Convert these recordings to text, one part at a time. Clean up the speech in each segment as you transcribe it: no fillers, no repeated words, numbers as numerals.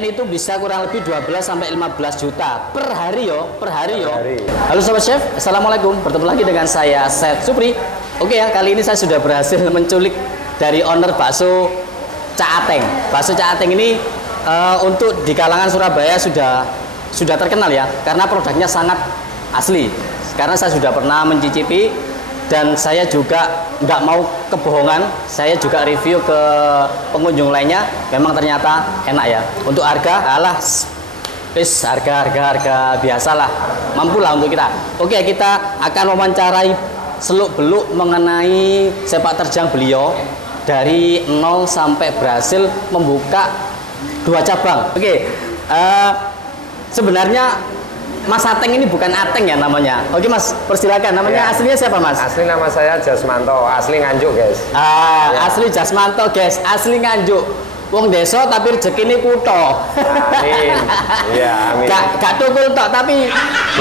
Itu bisa kurang lebih 12 sampai 15 juta per hari yo, per hari. Halo Sobat Chef, Assalamualaikum. Bertemu lagi dengan saya Chef Supri. Oke ya, kali ini saya sudah berhasil menculik dari owner bakso Cak Ateng. Bakso Cak Ateng ini untuk di kalangan Surabaya sudah terkenal ya, karena produknya sangat asli. Karena saya sudah pernah mencicipi dan saya juga nggak mau kebohongan, saya juga review ke pengunjung lainnya, memang ternyata enak ya. Untuk harga, harga biasalah, mampulah untuk kita. Oke, kita akan mewawancarai seluk-beluk mengenai sepak terjang beliau dari nol sampai berhasil membuka 2 cabang. Oke, sebenarnya Mas Ateng ini bukan Ateng ya namanya. Oke Mas, persilakan. Namanya aslinya siapa Mas? Asli nama saya Jasmanto, asli Nganjuk guys. Asli Jasmanto guys, asli Nganjuk. Wong desa tapi rezeki ini kutho. Amin. Iya, amin. Gak tukul tok tapi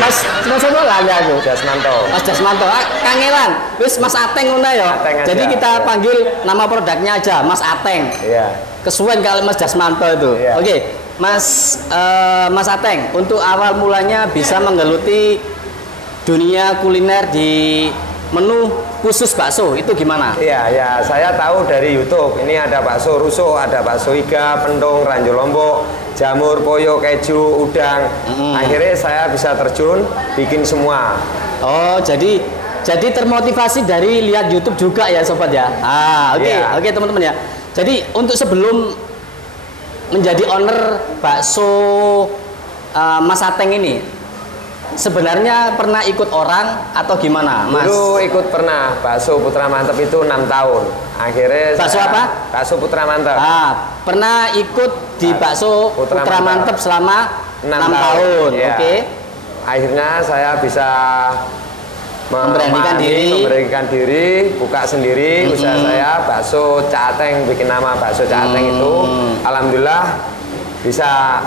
Mas apa lah aku? Jasmanto. Mas Jasmanto, kangelan. Wis Mas Ateng ngono ya. Jadi kita panggil nama produknya aja Mas Ateng. Iya. Kesuwen kalau Mas Jasmanto itu. Iya. Oke. Mas Ateng, untuk awal mulanya bisa menggeluti dunia kuliner di menu khusus bakso itu gimana? Iya, saya tahu dari YouTube. Ini ada bakso rusuk, ada bakso iga, pendung, ranjau lombok, jamur, poyo, keju, udang. Akhirnya saya bisa terjun bikin semua. Oh, jadi termotivasi dari lihat YouTube juga ya sobat ya. Oke teman-teman ya. Jadi untuk sebelum menjadi owner bakso Mas Ateng ini, sebenarnya pernah ikut orang atau gimana Mas? Dulu ikut pernah, bakso Putra Mantep itu 6 tahun. Akhirnya bakso apa? Bakso Putra Mantep. Pernah ikut di bakso Putra Mantep selama 6 tahun. Ya. Oke. Akhirnya saya bisa memberanikan diri, buka sendiri usaha saya, bakso Cak Ateng, bikin nama bakso Cak Ateng itu. Alhamdulillah bisa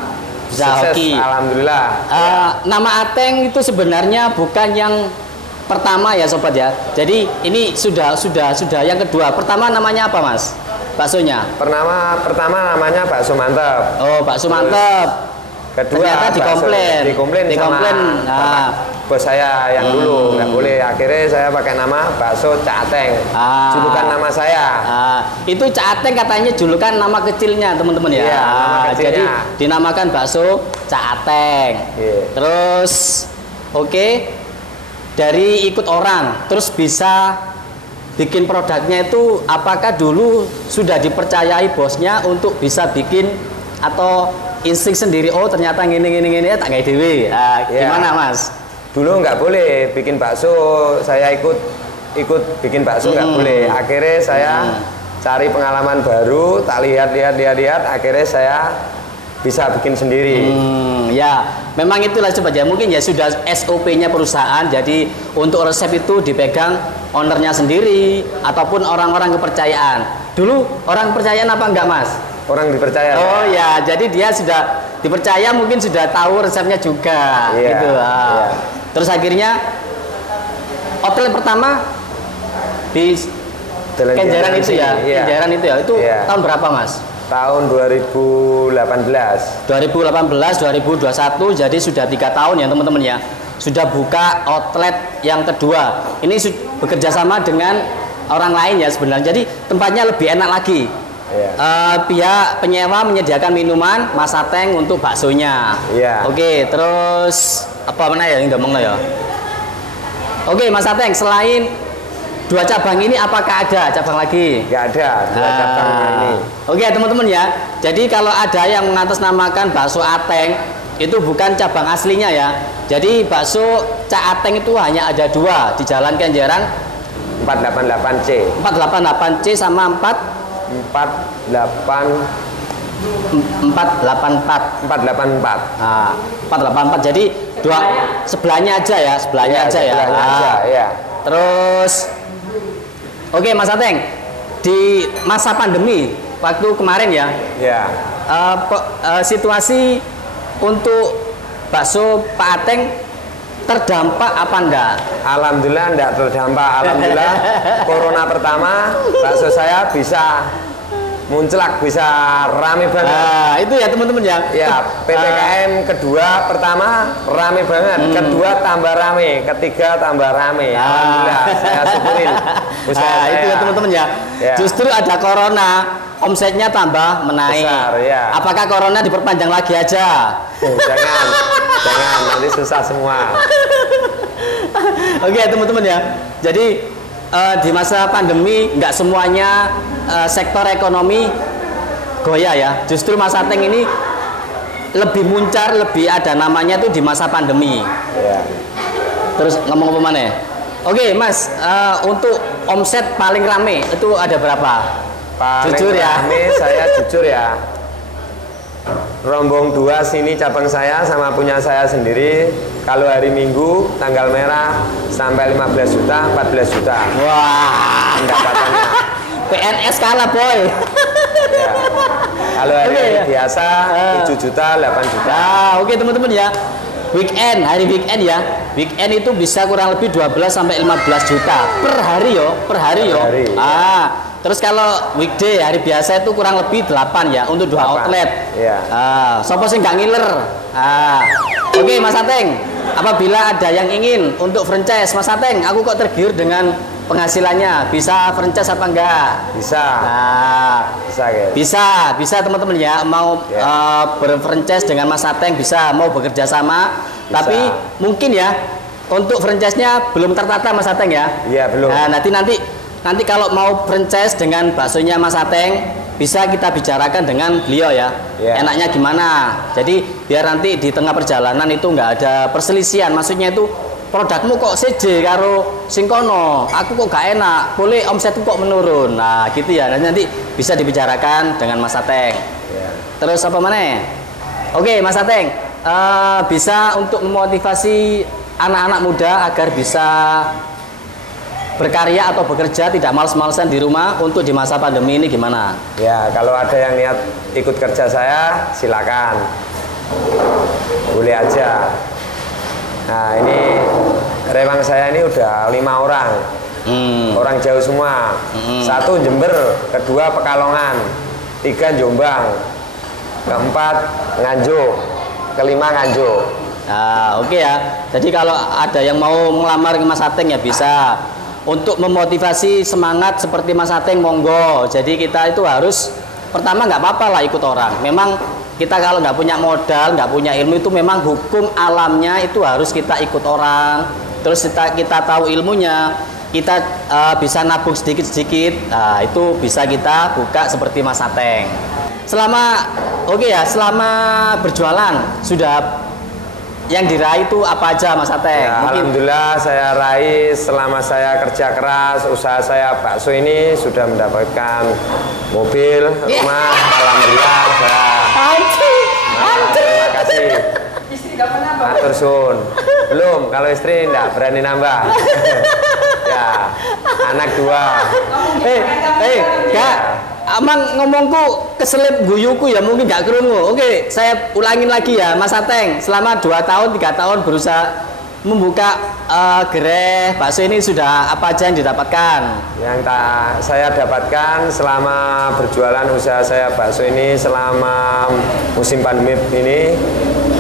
sukses, hoki. Alhamdulillah. Nama Ateng itu sebenarnya bukan yang pertama ya sobat ya. Jadi ini sudah yang kedua. Pertama namanya apa Mas? Baksonya? Pertama namanya bakso mantep. Oh, bakso mantep. Kedua ternyata dikomplain sama bos saya yang dulu nggak boleh. Akhirnya saya pakai nama bakso Cak Ateng, julukan nama saya. Itu Cak Ateng katanya julukan nama kecilnya teman-teman ya. Iya, nama kecilnya. Jadi dinamakan bakso Cak Ateng. Terus dari ikut orang terus bisa bikin produknya itu, apakah dulu sudah dipercayai bosnya untuk bisa bikin atau insting sendiri? Oh ternyata gini tak kayak dewe. Gimana Mas? Dulu nggak boleh bikin bakso, saya ikut bikin bakso nggak boleh. Akhirnya saya cari pengalaman baru, tak lihat, akhirnya saya bisa bikin sendiri. Ya, memang itulah coba ya. Mungkin ya sudah SOP-nya perusahaan. Jadi untuk resep itu dipegang ownernya sendiri ataupun orang-orang kepercayaan. Dulu orang kepercayaan apa enggak Mas? Orang dipercaya. Oh ya, jadi dia sudah dipercaya, mungkin sudah tahu resepnya juga. Gitu. Terus akhirnya outlet pertama di Kenjeran itu ya. Kenjeran itu ya. Itu tahun berapa Mas? Tahun 2018. 2021, jadi sudah 3 tahun ya teman-teman ya. Sudah buka outlet yang kedua. Ini bekerja sama dengan orang lain ya sebenarnya. Jadi tempatnya lebih enak lagi. Pihak penyewa menyediakan minuman, Mas Ateng untuk baksonya. Oke, terus apa mana ya yang ngomong ya? Oke, Mas Ateng, selain 2 cabang ini apakah ada cabang lagi? Nggak ada, 2 cabang ini. Oke teman-teman ya. Jadi kalau ada yang mengatasnamakan bakso Ateng, itu bukan cabang aslinya ya. Jadi bakso Cak Ateng itu hanya ada 2 di Jalan Kenjeran 488C. 488C sama 484. 484. Jadi 2 sebelahnya aja ya, sebelahnya aja ya. Terus oke Mas Ateng, di masa pandemi waktu kemarin ya. Situasi untuk bakso Pak Ateng terdampak apa enggak? Alhamdulillah enggak terdampak. Alhamdulillah corona pertama bakso saya bisa munclak, bisa rame banget. Nah, itu ya teman-teman ya. Ya, PPKM kedua pertama rame banget, kedua tambah rame, ketiga tambah rame. Alhamdulillah, saya syukurin usaha saya. Itu ya teman-teman ya. Justru ada corona, omsetnya tambah menaik. Besar, ya. Apakah corona diperpanjang lagi aja? Jangan, jangan, nanti susah semua. Oke teman-teman ya. Jadi di masa pandemi nggak semuanya sektor ekonomi goyah ya. Justru Mas Ateng ini lebih muncar, lebih ada namanya tuh di masa pandemi. Ya. Terus ngomong apa mana ya? Oke Mas, untuk omset paling rame itu ada berapa? Paling jujur ya. rame, saya jujur ya. Rombong 2 sini cabang saya sama punya saya sendiri. Kalau hari Minggu tanggal merah sampai 15 juta, 14 juta. Wah, pendapatannya. PNS kalah boy. Ya. Kalau hari biasa 7 juta, 8 juta. Oke teman-teman ya. Weekend, hari weekend ya. Weekend itu bisa kurang lebih 12 sampai 15 juta per hari yo, per hari yo. Terus kalau weekday hari biasa itu kurang lebih 8 ya untuk 2 outlet. Iya. Sopo sih nggak ngiler. Oke Mas Ateng, apabila ada yang ingin untuk franchise Mas Ateng, aku kok tergiur dengan penghasilannya, bisa franchise apa enggak? Bisa. Bisa guys. Bisa teman-teman ya, mau berfranchise dengan Mas Ateng bisa, mau bekerja sama. Bisa. Tapi mungkin ya untuk franchise-nya belum tertata Mas Ateng ya. Iya belum. Nah, nanti kalau mau franchise dengan baksonya Mas Ateng, bisa kita bicarakan dengan beliau ya. Enaknya gimana? Jadi biar nanti di tengah perjalanan itu nggak ada perselisihan. Maksudnya itu produkmu kok CJ karo singkono, aku kok gak enak, boleh omsetku kok menurun. Nah gitu ya, nanti bisa dibicarakan dengan Mas Ateng. Terus apa mana? Oke Mas Ateng, bisa untuk memotivasi anak-anak muda agar bisa berkarya atau bekerja tidak males-malesan di rumah untuk di masa pandemi ini gimana? Ya kalau ada yang niat ikut kerja saya silakan, boleh aja. Nah ini rewang saya ini udah 5 orang, orang jauh semua. 1 Jember, kedua Pekalongan, 3 Jombang, 4 Nganjuk, 5 Nganjuk. Oke ya. Jadi kalau ada yang mau melamar ke Mas Ateng ya bisa. Untuk memotivasi semangat seperti Mas Ateng monggo. Jadi kita itu harus pertama nggak apa-apa lah ikut orang. Memang kita kalau nggak punya modal, nggak punya ilmu itu memang hukum alamnya itu harus kita ikut orang. Terus kita tahu ilmunya, kita bisa nabung sedikit-sedikit. Nah, itu bisa kita buka seperti Mas Ateng. Selama berjualan sudah yang diraih itu apa aja Mas Ateng? Ya, alhamdulillah saya raih selama saya kerja keras, usaha saya bakso ini sudah mendapatkan mobil, rumah, alhamdulillah saya. Terima kasih. Istri gak pernah nambah. Matur suwun. Belum, kalau istri enggak berani nambah. Ya, anak 2. Kak, amang ngomongku keselip guyuku ya mungkin gak kerungu. Oke, saya ulangin lagi ya Mas Ateng. Selama 2 tahun, 3 tahun berusaha membuka gerai bakso ini sudah apa aja yang didapatkan? Yang saya dapatkan selama berjualan usaha saya bakso ini selama musim pandemi ini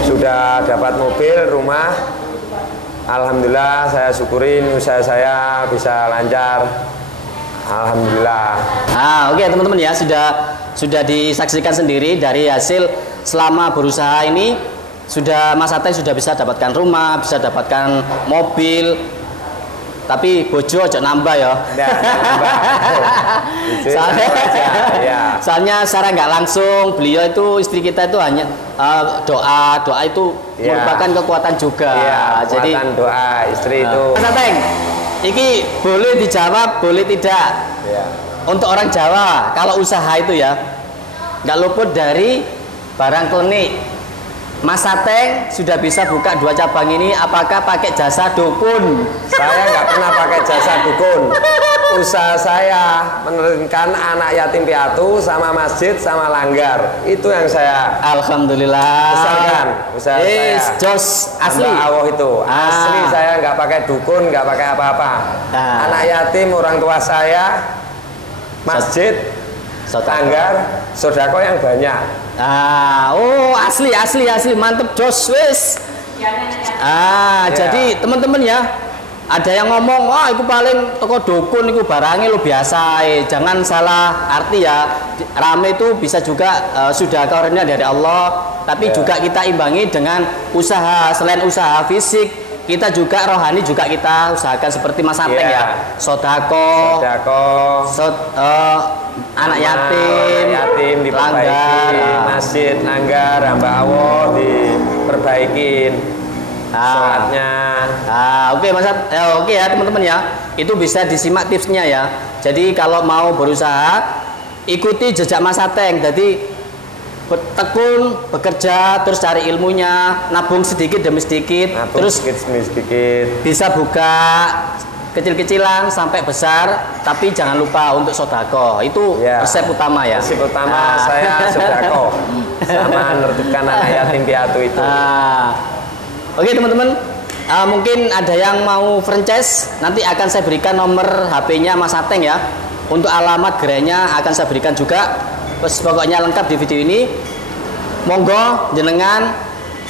sudah dapat mobil, rumah. Alhamdulillah saya syukurin usaha saya bisa lancar. Alhamdulillah. Oke teman-teman ya, sudah disaksikan sendiri dari hasil selama berusaha ini sudah Mas Ateng sudah bisa dapatkan rumah, bisa dapatkan mobil. Tapi bojo aja nambah ya. Soalnya secara nggak langsung beliau itu istri kita itu hanya doa itu merupakan kekuatan juga. Kekuatan jadi doa istri itu. Mas Ateng, ini boleh dijawab, boleh tidak. Untuk orang Jawa, kalau usaha itu ya nggak luput dari barang klinik. Mas Ateng sudah bisa buka 2 cabang ini, apakah pakai jasa dukun? Saya nggak pernah pakai jasa dukun. Usaha saya meneruskan anak yatim piatu sama masjid sama langgar. Itu yang saya alhamdulillah besarkan usaha saya. Jos asli. Allah itu asli, saya nggak pakai dukun, nggak pakai apa-apa. Anak yatim orang tua saya, masjid Anggar sodako yang banyak. Oh asli mantep jos wis. Jadi teman-teman ya, ada yang ngomong wah itu paling toko dukun itu barangnya lo biasa, jangan salah arti ya. Rame itu bisa juga sudah karunia dari Allah, tapi juga kita imbangi dengan usaha. Selain usaha fisik, kita juga rohani juga kita usahakan seperti Mas Ateng ya, sodako, anak yatim diperbaiki, masjid langgar hamba Allah diperbaikin, sholatnya. Oke Mas oke ya teman-teman ya, itu bisa disimak tipsnya ya. Jadi kalau mau berusaha ikuti jejak Mas Ateng, jadi tekun bekerja terus cari ilmunya, nabung sedikit demi sedikit, terus sedikit bisa buka kecil-kecilan sampai besar, tapi jangan lupa untuk sodako, itu resep utama ya. Resep utama saya sodako sama menertibkan anak yatim piatu itu. Oke teman-teman, mungkin ada yang mau franchise, nanti akan saya berikan nomor HP-nya Mas Ateng ya. Untuk alamat gerainya akan saya berikan juga. Pokoknya lengkap di video ini. Monggo jenengan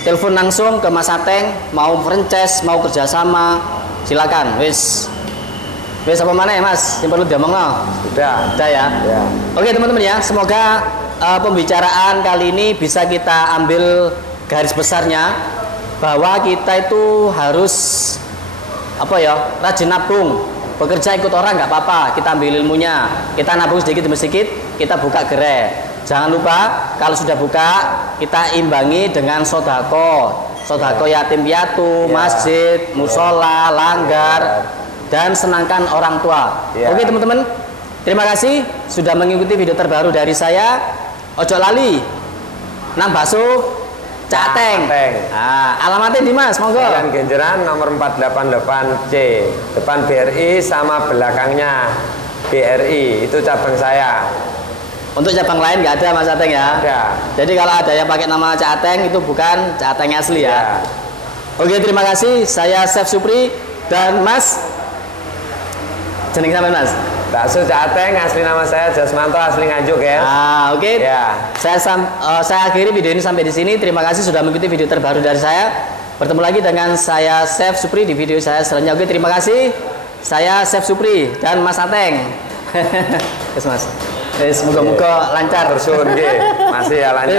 telepon langsung ke Mas Ateng, mau franchise, mau kerjasama, silakan. Wis apa mana ya Mas? Yang perlu diomong Sudah ya. Oke teman-teman ya, semoga pembicaraan kali ini bisa kita ambil garis besarnya, bahwa kita itu harus rajin nabung. Bekerja ikut orang nggak apa-apa, kita ambil ilmunya, kita nabung sedikit demi sedikit, kita buka gerai. Jangan lupa kalau sudah buka kita imbangi dengan sodako yatim piatu, masjid, musola, langgar, dan senangkan orang tua. Oke teman-teman, terima kasih sudah mengikuti video terbaru dari saya. Ojo lali nang bakso Cak Ateng. Alamatnya di Mas, monggo. Jalan Genjeran nomor 488C, depan BRI sama belakangnya BRI, itu cabang saya. Untuk cabang lain nggak ada Mas Ateng ya? Ada. Jadi kalau ada yang pakai nama Cak Ateng itu bukan Cak Ateng asli ya. Oke, terima kasih. Saya Chef Supri dan Mas. Jeneng sampean Mas? Bakso Cak Ateng, asli nama saya Jasmanto, asli Nganjuk ya. Oke. Saya akhiri video ini sampai di sini. Terima kasih sudah mengikuti video terbaru dari saya. Bertemu lagi dengan saya Chef Supri di video saya selanjutnya. Oke, terima kasih. Saya Chef Supri dan Mas Ateng. Yes, Mas. Semoga-moga lancar. Terus masih ya lancar.